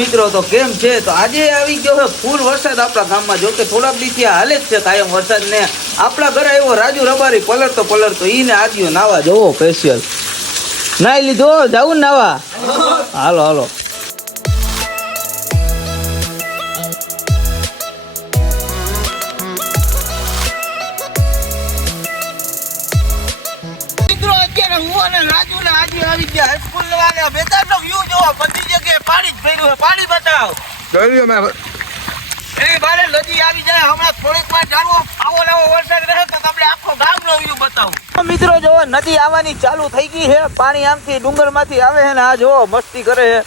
મિત્રો, તો કેમ છે? તો આજે આવી ગયો છે ફૂલ વરસાદ આપણા ગામમાં. જો કે થોડાક દીથી હાલે જ છે કાયમ વરસાદ ને આપણા ઘરે આવ્યો રાજુ રબારી, પલરતો પલળતો ઈને આજ્યો નાવા જોવો સ્પેશિયલ નાઈ લીધો? જાવું નાવા? હાલો હાલો. અત્યારે હું અને રાજુ ને આજે આવી ગયા હાઈસ્કૂલ વાળા. બે ત્રણ વ્યૂ જોવા બધી જગ્યાએ પાણી જ ભર્યું છે. પાણી બતાવો. એ બારે નદી આવી જાય હમણાં થોડીક વાર જાણવો આવો નવો વરસાદ રહે તો તમને આખો ગામનો વ્યૂ બતાવું. મિત્રો જોવો નદી આવવાની ચાલુ થઈ ગઈ છે પાણી આમથી ડુંગરમાંથી આવે છે ને આ જોવો મસ્તી કરે છે.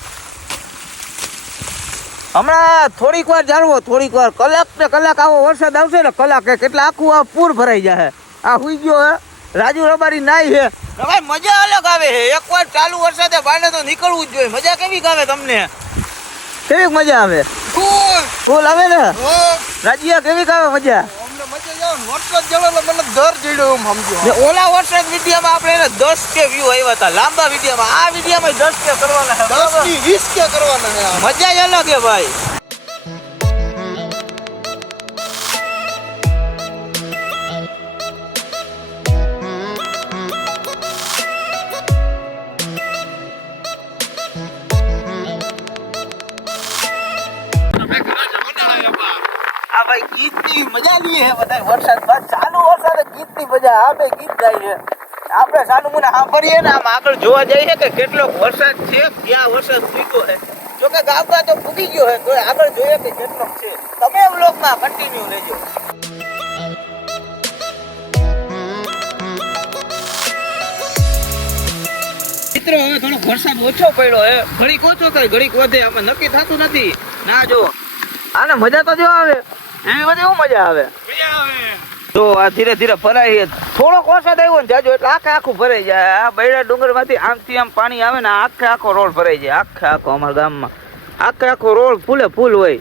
હમણાં થોડીક વાર જાણવો થોડીક વાર. કલાક ને કલાક આવો વરસાદ આવશે ને કલાકે કેટલા આખું આ પૂર ભરાઈ જાય આ હુઈ ગયો હે રાજુ રબારી નાઈ છે. ભાઈ મજા અલગ આવે છે. એકવાર ચાલુ વરસાદે તો નીકળવું જ જોઈએ. મજા કેવી આવે તમને? કેવી મજા આવે? ફૂલ આવે ને? રાજ્યા કેવી આવે. મજા ઓલા વરસાદ વિડીયોમાં આપણે એને દસ કે વ્યૂ આવ્યા હતા લાંબા વિડીયોમાં આ વિડીયોમાં દસ કે કરવાના? મજા અલગ છે ભાઈ. ભાઈ, ગીતની મજા લઈએ બધા વરસાદ બાદ ચાલુ વરસાદે, ગીતની મજા આપે, ગીત છે. આપણે સાનું મને સાંભળીએ ને આમ આગળ જોવા જઈએ કે કેટલો વરસાદ છે, ક્યાં વરસાદ પીતો છે. જો કે ગામમાં તો ફૂટી ગયો છે, તો આગળ જોઈએ કે કેટલો છે. તમે વ્લોગમાં કન્ટિન્યુ રહેજો મિત્રો, હવે થોડો વરસાદ ઓછો પડ્યો હે ઘડીક ઓછો થાય, ઘડીક વધે. આમાં નક્કી થતું નથી. ના, જો. આને મજા તો જો આવે. એવી બધી શું મજા આવે? તો આ ધીરે ધીરે ભરાય થોડોક વરસાદ આવ્યો ને જાજો એટલે આખે આખું ભરાઈ જાય. આ બૈડા ડુંગરમાંથી આમથી આમ પાણી આવે ને આખે આખો રોડ ભરાઈ જાય. આખે આખો અમારા ગામમાં. આખે આખો રોડ ફૂલે ફૂલ હોય.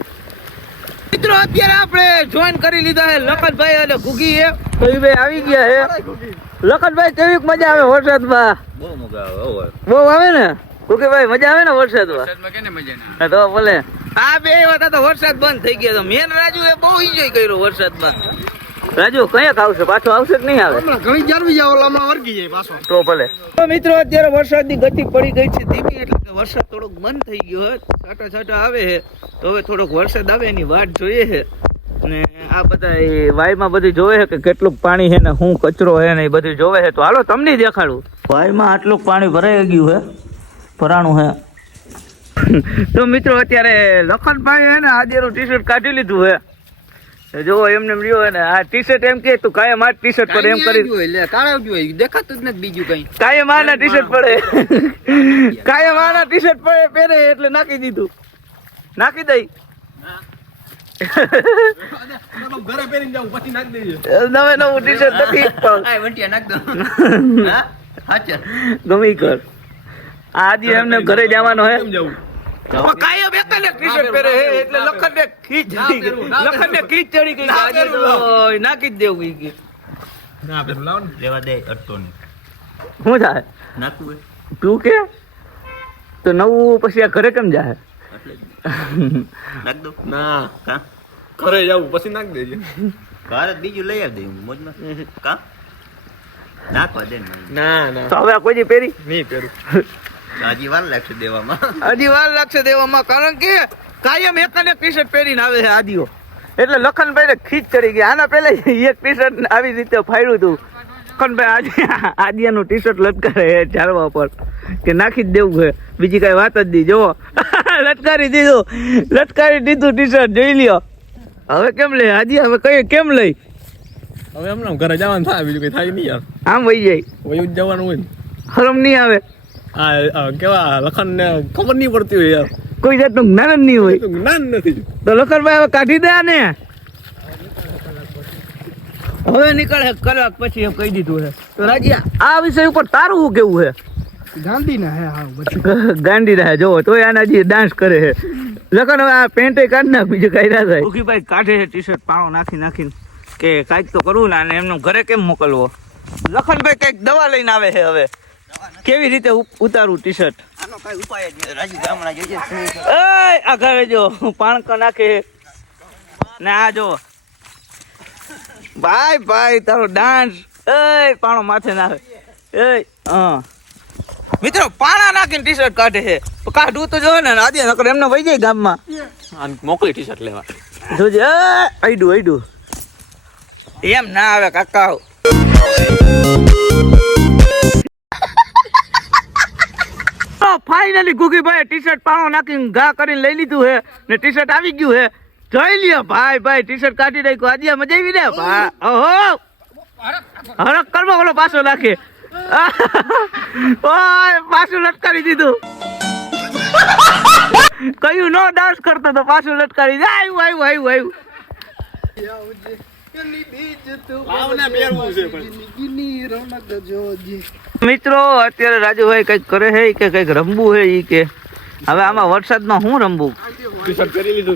મિત્રો અત્યારે આપણે જોઈન કરી લીધા છે લખનભાઈ અને ઘુગી એ. ભાઈ આવી ગયા છે. લખનભાઈ કેવી મજા આવે વરસાદમાં? બહુ મજા આવે બહુ આવે ને? ઘુગીભાઈ મજા આવે ને વરસાદમાં? વરસાદમાં તો ભલે આ બે હતા તો વરસાદ બંધ થઈ ગયો તો મેન રાજુ એ બહુ એન્જોય કર્યો વરસાદ બંધ. રાજુ કયાક આવશે? પાછો આવશે કે નહીં આવે? ઘણી જાળવી જાવ હમણાં વર્ગી જાય પાછો. તો ભલે. તો મિત્રો અત્યારે વરસાદની ગતિ પડી ગઈ છે ધીમી એટલે કે વરસાદ થોડોક બંધ થઈ ગયો છે. છાંટા છાટા આવે છે. તો હવે થોડોક વરસાદ આવે એની વાટ જોઈએ છે. અને આ બધા એ વાયમાં બધું જોવે છે કે કેટલું પાણી છે ને શું કચરો છે ને એ બધું જોવે છે. તો હાલો તમને દેખાડું. વાયમાં આટલું પાણી ભરાઈ ગયું છે. ભરાણું છે. તો મિત્રો અત્યારે લખનભાઈ હે ને આજેનું ટી શર્ટ કાઢી લીધું હે. જો એમને એમ રહ્યો ને આ ટી શર્ટ એમ કે તું કાયમ આ ટી શર્ટ પર એમ કરી એટલે હોય દેખાતું જ નથી બીજું કઈ. કાયમ આના ટી શર્ટ પડે કાયમ આના ટી શર્ટ પડે પહેરે એટલે નાખી દીધું. નાખી દઈ. ઘરે પહેરીને જાવ પછી નાખ દેજે નવે નવું ટી શર્ટ નથી. પણ આ વંટિયા નાખ દો. ગમી કર આજે એમને ઘરે જવાનો હે. કાયમ એક જ ટી શર્ટ પહેરે હે એટલે લખન ને ખીચ ના પહેરવું, ના લખન ને ખીચ ચડી ગઈ. આજે નાખી જ દેવું ઈ ના પેલું લાવ ને લેવા દે અટતો ને. શું થાય નાખવું તું કે? તો નવું પછી આ ઘરે કેમ જાય? નાખ દો. ના. કા? ઘરે જાવું પછી નાખ દેજે. ઘરે બીજું લઈ આવી દે મોજમાં. કા? નાખવા દે ના. ના તો હવે કોઈ પહેરી? નહીં પહેરું. હજી વાર લાગશે દેવામાં. હજી વાર લાગશે દેવામાં કારણ કે કાયમ એક ને ટી શર્ટ પહેરીને આવે છે આદિઓ. એટલે લખનભાઈ ને ખીચ ચડી ગઈ. આના પહેલા એક ટી શર્ટ આવી રીતે ફાડ્યું હતું. લખનભાઈ આજે આદિયાનું ટી શર્ટ લટકારે છે ઝાડવા પર. કે નાખી જ દેવું છે. બીજી કઈ વાત જ નહીં. જોવો લટકારી દીધું. લટકારી દીધું ટી શર્ટ જોઈ લ્યો. હવે કેમ લે? આદિ હવે કઈ કેમ લઈ? હવે એમ ઘરે જવાનું થાય. બીજું કઈ થાય નહીં યાર. આમ વહી જાય. વહી જવાનું હોય હરમ નહીં આવે. કેવા લખન ને ખબર નહીં પડતી હોય યાર કોઈ જાતનું જ્ઞાન જ નહીં હોય તો જ્ઞાન નથી તો લખનભાઈ હવે કાઢી દે ને હવે નીકળે કલાક પછી એમ કહી દીધું છે તો રાજીયા આ વિષય ઉપર તારું શું કેવું છે ગાંધી ના હે હા ગાંધી ના જોવો તોય આના જે ડાન્સ કરે છે લખન હવે આ પેન્ટ કાઢી નાખ બીજું કઈ ના થાય ભાઈ કાઢે છે ટી શર્ટ પાણો નાખી નાખીને કે કાંઈક તો કરવું ને અને એમનું ઘરે કેમ મોકલવો લખનભાઈ કંઈક દવા લઈને આવે છે હવે કેવી રીતે ઉતારું ઉતારવું ટી શર્ટ આનો કાંઈ ઉપાય જ નથી. રાજુ ગામડા જોજે શું આ ઘરે જો પાણકો નાખે. ને આ જો. ભાઈ ભાઈ તારો ડાન્સ. એ પાણો માથે નાખે. એ હા. મિત્રો પાણા નાખીને ટી શર્ટ કાઢે છે. તો કાઢવું તો જોવે ને આજે નકર એમને વહી જાય ગામમાં. આમ મોકલી ટી શર્ટ લેવા. જોજે એ આઈડું આઈડું એમ ના આવે કાકા. ફાઇનલી ગુગીભાઈ ટી શર્ટ પાણો નાખીને ઘા કરીને લઈ લીધું હે ને ટી શર્ટ આવી ગયું હે. જોઈ લ્યો ભાઈ ભાઈ ટી શર્ટ કાઢી નાખ્યું. આજે મજા આવી ને ભા ઓહો! હરક કરવો ઓલો પાછો નાખે. ઓય, પાછું લટકારી દીધું. કયું નો ડાન્સ કરતો તો પાછું લટકારી દે. આવ્યું આવ્યું આવ્યું જોજે મિત્રો અત્યારે રાજુભાઈ કંઈક કરે છે કે કંઈક રમવું છે ઈ કે. હવે આમાં વરસાદમાં શું રમવું?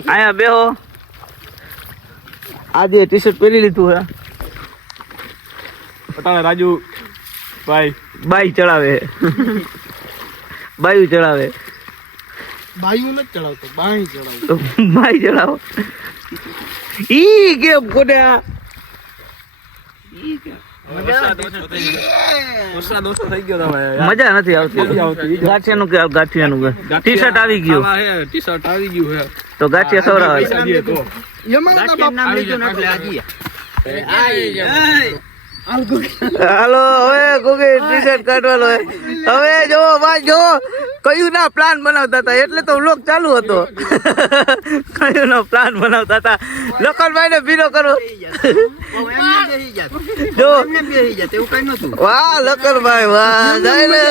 અહીંયા બેહો. આજે ટી શર્ટ પહેરી લીધું હે રાજુ ભાઈ. બાઈ ચડાવે બાયું ચડાવે. બાયું નથી ચડાવતો બાઈ ચડાવતો. બાઈ ચડાવો. ઈ કેમ મજા નથી આવતી. ગાંઠિયાનું કે ગાંઠિયાનું કે? ટી શર્ટ આવી ગયું. ટી શર્ટ આવી ગયું તો ગાંઠિયા પૈસા યમન બાપ નામ લીધું એટલે આજી. હાલો હવે કોકે ટી શર્ટ કાઢવાનો હવે જો ભાઈ જો. કયું ના પ્લાન બનાવતા હતા? એટલે તો લોક ચાલુ હતો. કયું નો પ્લાન બનાવતા હતા? લખનભાઈ ને ભીરો કરો. જો. વાહ લખનભાઈ વાહ. જાય ને.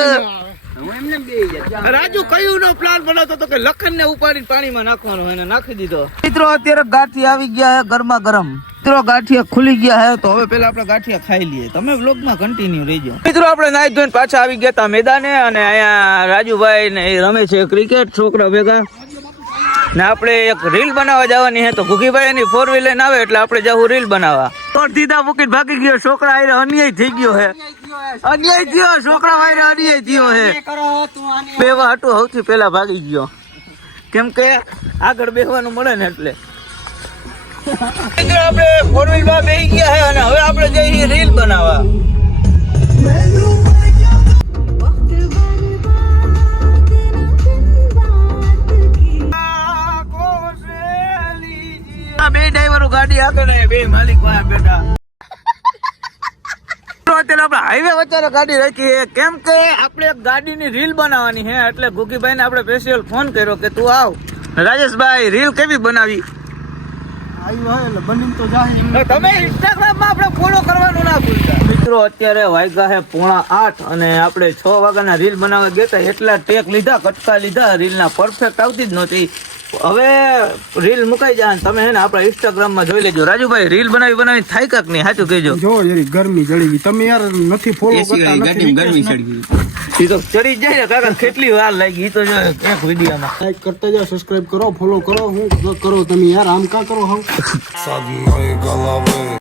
રાજુ કયું નો પ્લાન બનાવતો હતો કે લખન ને ઉપાડીને પાણીમાં નાખવાનો એને નાખી દીધો? મિત્રો અત્યારે ગાંઠી આવી ગયા ગરમા ગરમ. મિત્રો ગાંઠિયા ખુલી ગયા હે તો હવે પેલા આપણે ગાંઠિયા ખાઈ લઈએ. તમે વ્લોગમાં કન્ટિન્યુ રહીજો. મિત્રો આપણે નાઈ ધોઈને પાછા આવી ગયા તા મેદાને અને અહીંયા રાજુભાઈ ને એ રમે છે ક્રિકેટ છોકરા ભેગા. ને આપણે એક રીલ બનાવવા જવાની હે તો ભૂખીભાઈ એની ફોર વ્હીલ લઈને આવે એટલે આપણે જવું રીલ બનાવવા. તો દીધા મૂકીને ભાગી ગયો છોકરા આઈને અન્યાય થઈ ગયો હે. અન્યાય થયો છોકરા વાયરે અન્યાય થયો હે. બેવા હટું સૌથી પેલા ભાગી ગયો. કેમ કે આગળ બેસવાનું મળે ને એટલે. મિત્રો, આપણે ફોર વ્હીલમાં બેસી ગયા છે અને હવે આપણે જઈએ રીલ બનાવવા. બે ડ્રાઈવરો ગાડી હાકે બે માલિક વાળા બેઠા. આપણે હાઈવે વચ્ચે ગાડી રાખી કેમ કે આપણે ગાડીની રીલ બનાવવાની છે, એટલે ગુગીભાઈને આપણે સ્પેશિયલ ફોન કર્યો કે તું આવ. રાજેશભાઈ, રીલ કેવી બનાવી આવ્યું હોય એટલે બની તો જાય તમે ઇન્સ્ટાગ્રામમાં આપણે ફોલો કરવાનું ના ભૂલતા. મિત્રો અત્યારે વાગ્યા પોણા આઠ અને આપણે છ વાગ્યાના રીલ બનાવવા ગયા હતા એટલા ટેક લીધા કટકા લીધા રીલના પરફેક્ટ આવતી જ નહોતી. હવે રીલ મુકાઈ જાય તમે હે ને આપણા ઇન્સ્ટાગ્રામ જોઈ લેજો. રાજુભાઈ રીલ બનાવી બનાવી થાય કાક નહીં? સાચું કહેજો. જો ગરમી ચડી ગઈ તમે યાર નથી ફોલો કરતા નથી ગરમી ચડી ગઈ. એ તો ચડી જાય ને કાકા કેટલી વાર લાગી એ તો જો એક વિડીયોમાં લાઈક કરતા જાઓ સબસ્ક્રાઇબ કરો ફોલો કરો હું કરો તમે યાર આમ કા કરો હા સાદી હોય